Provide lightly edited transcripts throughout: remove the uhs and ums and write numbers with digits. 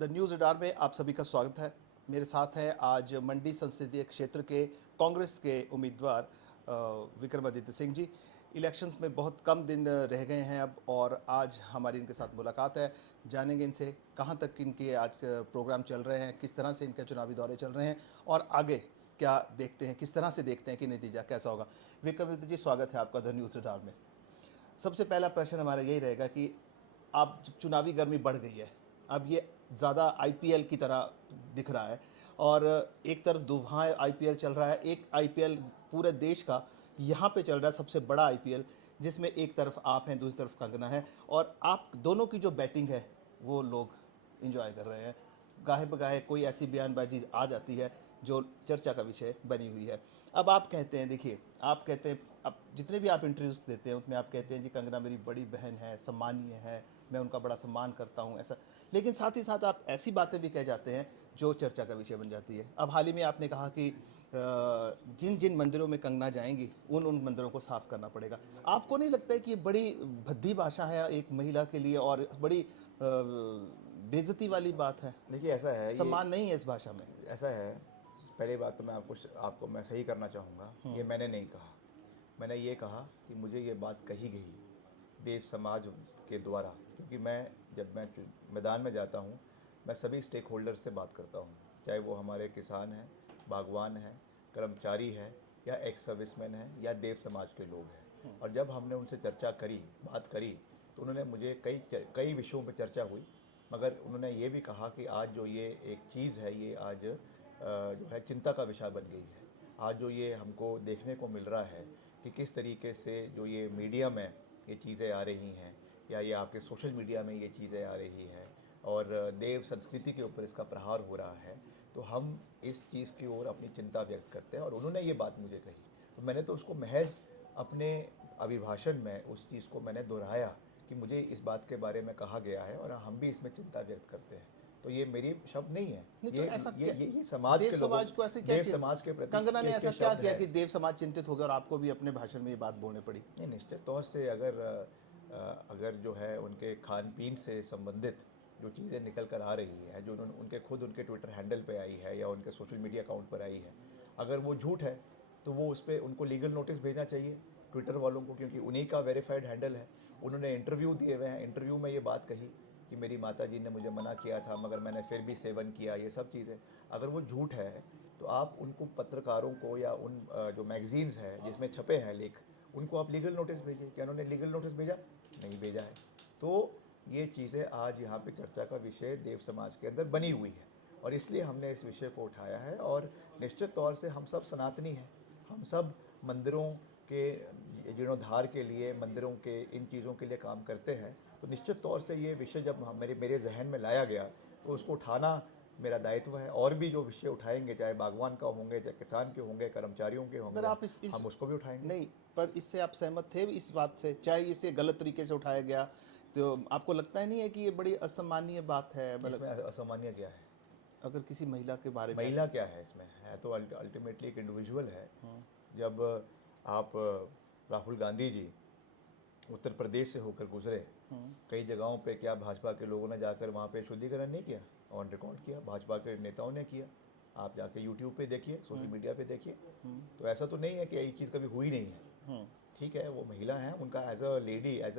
The news radar में आप सभी का स्वागत है। मेरे साथ हैं आज मंडी संसदीय क्षेत्र के कांग्रेस के उम्मीदवार विक्रमादित्य सिंह जी। इलेक्शंस में बहुत कम दिन रह गए हैं अब, और आज हमारी इनके साथ मुलाकात है। जानेंगे इनसे कहां तक इनके आज प्रोग्राम चल रहे हैं, किस तरह से इनके चुनावी दौरे चल रहे हैं और आगे क्या देखते हैं, किस तरह से देखते हैं कि नतीजा कैसा होगा। विक्रमादित्य जी, स्वागत है आपका द न्यूज़ रडार में। सबसे पहला प्रश्न हमारा यही रहेगा कि अब जब चुनावी गर्मी बढ़ गई है, अब ये ज़्यादा आईपीएल की तरह दिख रहा है, और एक तरफ दुहां आईपीएल चल रहा है, एक आईपीएल पूरे देश का यहाँ पे चल रहा है, सबसे बड़ा आईपीएल, जिसमें एक तरफ आप हैं, दूसरी तरफ कंगना है, और आप दोनों की जो बैटिंग है वो लोग इंजॉय कर रहे हैं। गाहे बगाहे कोई ऐसी बयानबाजी आ जाती है जो चर्चा का विषय बनी हुई है। अब आप कहते हैं, देखिए, आप कहते हैं, अब जितने भी आप इंटरव्यूज़ देते हैं उसमें आप कहते हैं जी कंगना मेरी बड़ी बहन है, सम्मानीय है, मैं उनका बड़ा सम्मान करता हूं, ऐसा। लेकिन साथ ही साथ आप ऐसी बातें भी कह जाते हैं जो चर्चा का विषय बन जाती है। अब हाल ही में आपने कहा कि जिन जिन मंदिरों में कंगना जाएंगी उन उन मंदिरों को साफ करना पड़ेगा। आपको नहीं लगता है कि ये बड़ी भद्दी भाषा है एक महिला के लिए, और बड़ी बेइज्जती वाली बात है? देखिए, ऐसा है, सम्मान नहीं है इस भाषा में। ऐसा है। पहली बात तो मैं आपको मैं सही करना चाहूँगा। ये मैंने नहीं कहा। मैंने ये कहा कि मुझे ये बात कही गई देव समाज के द्वारा, क्योंकि जब मैं मैदान में जाता हूँ, मैं सभी स्टेक होल्डर से बात करता हूँ, चाहे वो हमारे किसान हैं, बागवान हैं, कर्मचारी हैं, या एक्स सर्विसमैन हैं, या देव समाज के लोग हैं। और जब हमने उनसे चर्चा करी, बात करी, तो उन्होंने मुझे कई विषयों पर चर्चा हुई, मगर उन्होंने ये भी कहा कि आज जो ये एक चीज़ है, ये आज जो है चिंता का विषय बन गई है। आज जो ये हमको देखने को मिल रहा है कि किस तरीके से जो ये मीडिया में ये चीज़ें आ रही हैं, या ये आपके सोशल मीडिया में ये चीज़ें आ रही हैं, और देव संस्कृति के ऊपर इसका प्रहार हो रहा है, तो हम इस चीज़ की ओर अपनी चिंता व्यक्त करते हैं। और उन्होंने ये बात मुझे कही, तो मैंने तो उसको महज अपने अभिभाषण में उस चीज़ को मैंने दोहराया कि मुझे इस बात के बारे में कहा गया है और हम भी इसमें चिंता व्यक्त करते हैं। तो ये मेरी शब्द नहीं है, नहीं, ये तो ऐसा ये समाज देव के लोगों, समाज को ऐसे क्या देव किया? समाज के प्रति कंगना ने ऐसा क्या शब्द किया है। कि देव समाज चिंतित हो गया और आपको भी अपने भाषण में ये बात बोलनी पड़ी? नहीं, निश्चित तौर से अगर जो है उनके खान पीन से संबंधित जो चीज़ें निकल कर आ रही हैं, जो उनके ट्विटर हैंडल पे आई है या उनके सोशल मीडिया अकाउंट पर आई है, अगर वो झूठ है तो वो उस पर उनको लीगल नोटिस भेजना चाहिए ट्विटर वालों को, क्योंकि उन्हीं का वेरीफाइड हैंडल है। उन्होंने इंटरव्यू दिए हुए हैं, इंटरव्यू में ये बात कही कि मेरी माताजी ने मुझे मना किया था, मगर मैंने फिर भी सेवन किया, ये सब चीज़ें। अगर वो झूठ है तो आप उनको, पत्रकारों को, या उन जो मैगजीन्स हैं जिसमें छपे हैं लेख, उनको आप लीगल नोटिस भेजिए। क्या उन्होंने लीगल नोटिस भेजा? नहीं भेजा है। तो ये चीज़ें आज यहाँ पे चर्चा का विषय देव समाज के अंदर बनी हुई है, और इसलिए हमने इस विषय को उठाया है। और निश्चित तौर से हम सब सनातनी हैं, हम सब मंदिरों के जीर्णोद्धार के लिए, मंदिरों के इन चीज़ों के लिए काम करते हैं। तो निश्चित तौर से ये विषय जब मेरे जहन में लाया गया, तो उसको उठाना मेरा दायित्व है। और भी जो विषय उठाएंगे, चाहे बागवान का होंगे, चाहे किसान के होंगे, कर्मचारियों के होंगे, आप हम उसको भी उठाएंगे। नहीं, पर इससे आप सहमत थे इस बात से? चाहे इसे गलत तरीके से उठाया गया, तो आपको लगता ही नहीं है कि ये बड़ी असम्मानीय बात है? मतलब इसमें असामान्य क्या है? अगर किसी महिला के बारे में महिला क्या है इसमें? है तो अल्टीमेटली एक इंडिविजुअल है। जब आप राहुल गांधी जी उत्तर प्रदेश से होकर गुजरे, कई जगहों पे क्या भाजपा के लोगों ने जाकर वहाँ पे शुद्धिकरण नहीं किया? ऑन रिकॉर्ड किया, भाजपा के नेताओं ने किया। आप जाके यूट्यूब पे देखिए, सोशल मीडिया पे देखिए। तो ऐसा तो नहीं है कि ये चीज़ कभी हुई नहीं है। ठीक है, वो महिला हैं, उनका as a lady, as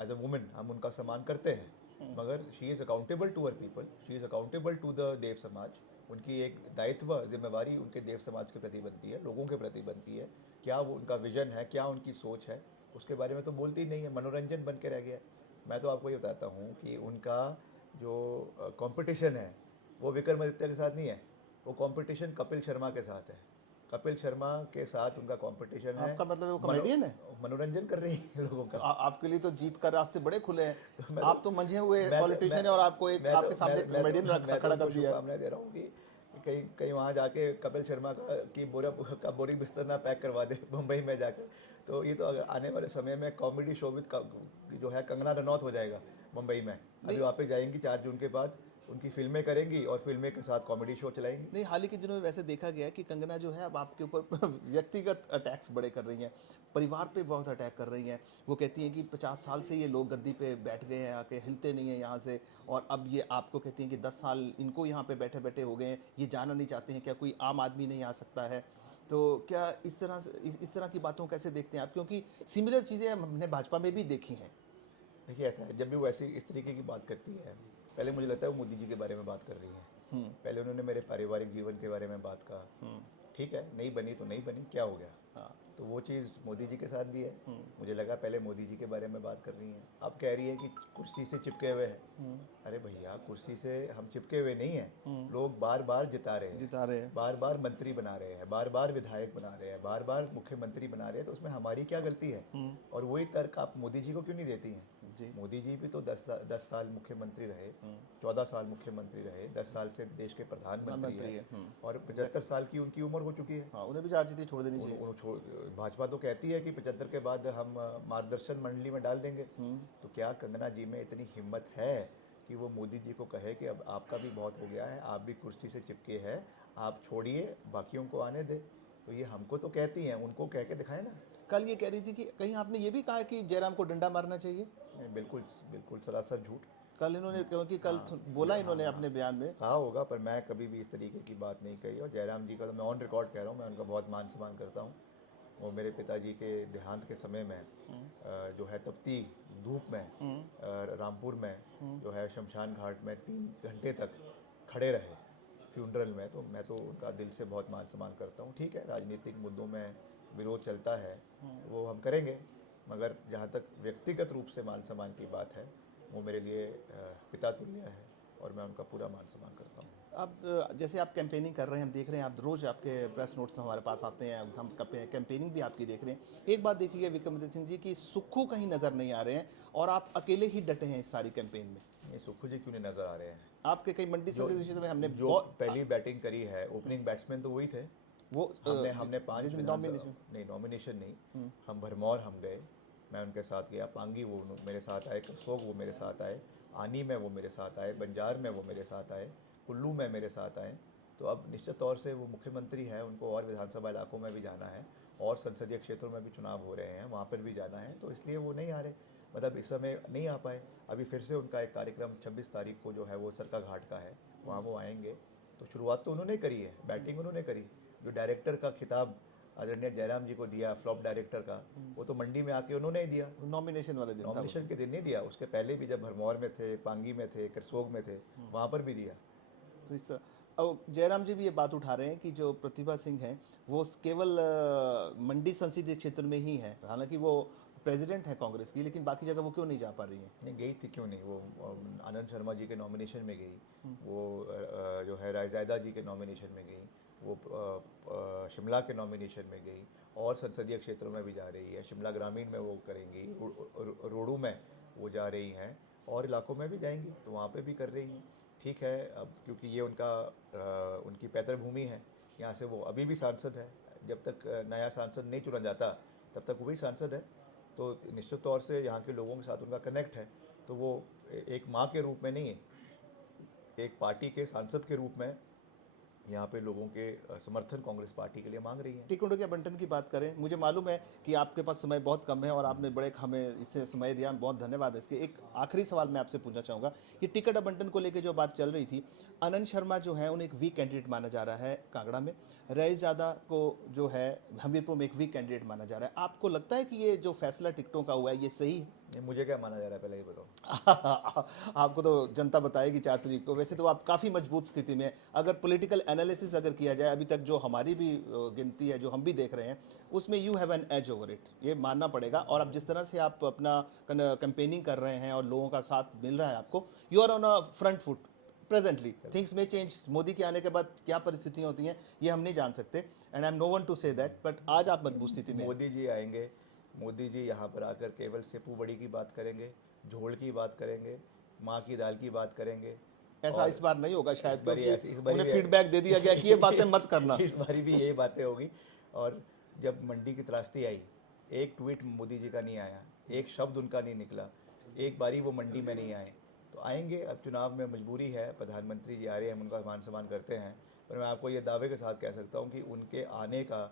a women हम उनका सम्मान करते हैं, मगर she is accountable to her people, she is accountable to the Dev Samaj. उनकी एक दायित्व, जिम्मेवारी उनके देव समाज के प्रति बनती है, लोगों के प्रति बनती है। क्या वो उनका विजन है, क्या उनकी सोच है, उसके बारे में तो बोलती ही नहीं है, मनोरंजन बन के रह गया है। मैं तो आपको ये बताता हूँ कि उनका जो कंपटीशन है वो विक्रमादित्य के साथ नहीं है, वो कंपटीशन कपिल शर्मा के साथ है। कपिल शर्मा के साथ उनका कंपटीशन है। आपका मतलब वो कॉमेडियन है? मनोरंजन कर रही है लोगों का। आपके लिए तो जीत का रास्ते बड़े खुले हैं। आप तो मंझे हुए मैं पॉलिटिशियन है और आपको एक आपके सामने कॉमेडियन खड़ा कर दिया। शुभकामनाएं दे रहा हूँ कि कहीं कहीं वहाँ जाके कपिल शर्मा की बोरी बिस्तर ना पैक करवा दे मुंबई में जाकर। तो ये तो अगर आने वाले समय में कॉमेडी शो विद जो है कंगना रनौत हो जाएगा मुंबई में। अभी वापस जाएंगी 4 जून के बाद, उनकी फिल्में करेंगी और फिल्में के साथ कॉमेडी शो चलाएंगी। नहीं, हाल ही के दिनों में वैसे देखा गया है कि कंगना जो है अब आपके ऊपर व्यक्तिगत अटैक्स बड़े कर रही हैं, परिवार पे बहुत अटैक कर रही हैं। वो कहती हैं कि 50 साल से ये लोग गद्दी पे बैठ गए हैं, आके हिलते नहीं हैं यहाँ से, और अब ये आपको कहती हैं कि 10 साल इनको यहाँ पे बैठे बैठे हो गए हैं, ये जाना नहीं चाहते हैं, क्या कोई आम आदमी नहीं आ सकता है? तो क्या इस तरह से इस तरह की बातों को कैसे देखते हैं आप? क्योंकि सिमिलर चीज़ें हमने भाजपा में भी देखी हैं। देखिए ऐसा है, जब भी वो ऐसी इस तरीके की बात करती है, पहले मुझे लगता है वो मोदी जी के बारे में बात कर रही है। पहले उन्होंने मेरे पारिवारिक जीवन के बारे में बात कहा। ठीक है, नहीं बनी तो नहीं बनी, क्या हो गया। हाँ। तो वो चीज़ मोदी जी के साथ भी है। मुझे लगा पहले मोदी जी के बारे में बात कर रही हैं, अब कह रही है कि कुर्सी से चिपके हुए हैं। अरे भैया, कुर्सी से हम चिपके हुए नहीं हैं। लोग बार बार जिता रहे हैं, बार बार मंत्री बना रहे हैं, बार बार विधायक बना रहे हैं, बार बार मुख्यमंत्री बना रहे हैं, तो उसमें हमारी क्या गलती है? और वही तर्क आप मोदी जी को क्यों नहीं देती हैं? मोदी जी भी तो 10 साल मुख्यमंत्री रहे, 14 साल मुख्यमंत्री रहे, 10 साल से देश के प्रधानमंत्री है, और 75 साल की उनकी उम्र हो चुकी है। हाँ, उन्हें भी राजनीति छोड़ देनी चाहिए। भाजपा तो कहती है कि 75 के बाद हम मार्गदर्शन मंडली में डाल देंगे। तो क्या कंगना जी में इतनी हिम्मत है कि वो मोदी जी को कहे कि अब आपका भी बहुत हो गया है, आप भी कुर्सी से चिपके हैं, आप छोड़िए, बाकियों को आने दे। तो ये हमको तो कहती हैं, उनको कह के दिखाए ना। कल ये कह रही थी कि कहीं आपने ये भी कहा कि जयराम को डंडा मारना चाहिए? नहीं, बिल्कुल बिल्कुल सरासर झूठ। कल इन्होंने, क्योंकि कल बोला इन्होंने अपने बयान में, कहा होगा, पर मैं कभी भी इस तरीके की बात नहीं कही। और जयराम जी का तो मैं ऑन रिकॉर्ड कह रहा हूँ, मैं उनका बहुत मान सम्मान करता हूँ। वो मेरे पिताजी के देहांत के समय में जो है तपती धूप में रामपुर में जो है शमशान घाट में 3 घंटे तक खड़े रहे फ्यूनरल में। तो मैं तो उनका दिल से बहुत मान सम्मान करता हूँ। ठीक है, राजनीतिक मुद्दों में विरोध चलता है, वो हम करेंगे, मगर जहाँ तक व्यक्तिगत रूप से मान सम्मान की बात है, वो मेरे लिए पिता तुल्य है और मैं उनका पूरा मान सम्मान करता हूँ। अब जैसे आप कैंपेनिंग कर रहे हैं, हम देख रहे हैं, आप रोज़ आपके प्रेस नोट्स हमारे पास आते हैं, हम कैंपेनिंग भी आपकी देख रहे हैं। एक बात देखिए विक्रमादित्य सिंह जी की सुक्खू कहीं नज़र नहीं आ रहे हैं और आप अकेले ही डटे हैं इस सारी कैंपेन में। ये सुक्खू जी क्यों नहीं नज़र आ रहे हैं? आपके कई मंडी संसदीय क्षेत्र में हमने जो पहली बैटिंग करी है, ओपनिंग बैट्समैन तो वही थे। वो हमने 5 नॉमिनेशन नहीं, हम भरमौर हम गए, मैं उनके साथ गया, पांगी वो मेरे साथ आए, करसोग वो मेरे साथ आए, आनी में वो मेरे साथ आए, बंजार में वो मेरे साथ आए, कुल्लू में मेरे साथ आए। तो अब निश्चित तौर से वो मुख्यमंत्री हैं, उनको और विधानसभा इलाकों में भी जाना है और संसदीय क्षेत्रों में भी चुनाव हो रहे हैं, वहाँ पर भी जाना है, तो इसलिए वो नहीं आ रहे, मतलब इस समय नहीं आ पाए। अभी फिर से उनका एक कार्यक्रम 26 तारीख को जो है वो सरका घाट का है, वहाँ वो आएंगे। तो शुरुआत तो उन्होंने करी है, बैटिंग उन्होंने करी। जो डायरेक्टर का खिताब आदरणीय जयराम जी को दिया, फ्लॉप डायरेक्टर का, वो तो मंडी में आके उन्होंने ही दिया, नॉमिनेशन वाले दिन, नॉमिनेशन के दिन नहीं दिया, उसके पहले भी जब भरमौर में थे, पांगी में थे, करसोग में थे, वहाँ पर भी दिया। तो इस तरह अब जयराम जी भी ये बात उठा रहे हैं कि जो प्रतिभा सिंह हैं वो केवल मंडी संसदीय क्षेत्र में ही है, हालांकि वो प्रेसिडेंट है कांग्रेस की, लेकिन बाकी जगह वो क्यों नहीं जा पा रही हैं? नहीं गई थी, क्यों नहीं, वो आनंद शर्मा जी के नॉमिनेशन में गई, वो जो है रायजादा जी के नॉमिनेशन में गई, वो शिमला के नॉमिनेशन में गई, और संसदीय क्षेत्रों में भी जा रही है। शिमला ग्रामीण में वो करेंगी, रोडू में वो जा रही हैं, और इलाकों में भी जाएंगी, तो वहाँ पे भी कर रही हैं। ठीक है, अब क्योंकि ये उनकी पैतृक भूमि है, यहाँ से वो अभी भी सांसद है, जब तक नया सांसद नहीं चुना जाता तब तक वही सांसद है। तो निश्चित तौर से यहाँ के लोगों के साथ उनका कनेक्ट है, तो वो एक माँ के रूप में नहीं है, एक पार्टी के सांसद के रूप में यहाँ पे लोगों के समर्थन कांग्रेस पार्टी के लिए मांग रही है। टिकटों के बंटन की बात करें, मुझे मालूम है कि आपके पास समय बहुत कम है और आपने बड़े हमें इससे समय दिया, बहुत धन्यवाद है इसके। एक आखिरी सवाल मैं आपसे पूछना चाहूँगा, ये टिकट आवंटन को लेकर जो बात चल रही थी, आनंद शर्मा जो है उन्हें एक वीक कैंडिडेट माना जा रहा है कांगड़ा में, रईसजादा को जो है हमीरपुर में एक वीक कैंडिडेट माना जा रहा है। आपको लगता है कि ये जो फैसला टिकटों का हुआ है ये सही है? मुझे क्या माना जा रहा है, पहले ये बताओ। आपको तो जनता बताएगी 4 तारीख को। वैसे तो आप काफ़ी मजबूत स्थिति में, अगर पॉलिटिकल एनालिसिस अगर किया जाए, अभी तक जो हमारी भी गिनती है, जो हम भी देख रहे हैं, उसमें you have an edge over it, ये मानना पड़ेगा। और अब जिस तरह से आप अपना कैंपेनिंग कर रहे हैं और लोगों का साथ मिल रहा है आपको, you are on a front foot presently. Things में चेंज, मोदी के आने के बाद क्या परिस्थितियाँ होती हैं ये हम नहीं जान सकते, and I am no one to say that, but आज आप मजबूत स्थिति में। मोदी जी आएंगे, मोदी जी यहाँ पर आकर केवल सेपू बड़ी की बात करेंगे, झोल की बात करेंगे, माँ की दाल की बात करेंगे। ऐसा इस बार नहीं होगा शायद, क्योंकि इस बारी उन्हें फीडबैक दे दिया गया कि ये बातें मत करना। इस बारी भी यही बातें होगी। और जब मंडी की त्रासदी आई, एक ट्वीट मोदी जी का नहीं आया, एक शब्द उनका नहीं निकला, एक बारी वो मंडी में नहीं आए, तो आएंगे। अब चुनाव में मजबूरी है, प्रधानमंत्री जी आ रहे हैं, हम उनका मान सम्मान करते हैं, पर मैं आपको ये दावे के साथ कह सकता हूँ कि उनके आने का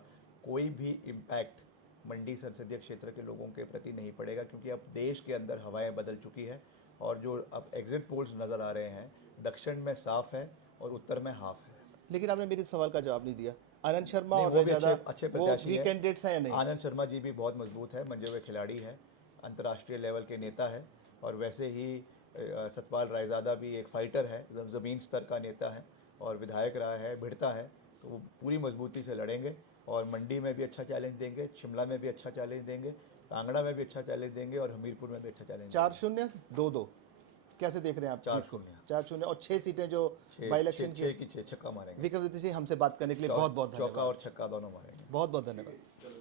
कोई भी इम्पैक्ट मंडी संसदीय क्षेत्र के लोगों के प्रति नहीं पड़ेगा, क्योंकि अब देश के अंदर हवाएं बदल चुकी है और जो अब एग्जिट पोल्स नज़र आ रहे हैं, दक्षिण में साफ है और उत्तर में हाफ है। लेकिन आपने मेरे सवाल का जवाब नहीं दिया। आनंद शर्मा नहीं, और वो भी रविदादा अच्छे वो प्रत्याशी वीक हैं। कैंडिडेट्स हैं या नहीं? आनंद शर्मा जी भी बहुत मजबूत है, मंजे हुए खिलाड़ी है, अंतर्राष्ट्रीय लेवल के नेता है, और वैसे ही सतपाल रायजादा भी एक फाइटर है, ज़मीन स्तर का नेता है और विधायक रहा है, भिड़ता है, तो वो पूरी मजबूती से लड़ेंगे और मंडी में भी अच्छा चैलेंज देंगे, शिमला में भी अच्छा चैलेंज देंगे, कांगड़ा में भी अच्छा चैलेंज देंगे और हमीरपुर में भी अच्छा चैलेंज 4-0 2-2 कैसे देख रहे हैं आप? 4-0 4-0 और 6 सीटें जो छः बाई इलेक्शन की। छः छक्का मारेंगे, विक्रमादित्य सिंह हमसे बात करने के लिए बहुत बहुत चौका धन्यवाद। और छक्का दोनों मारेंगे। बहुत बहुत धन्यवाद।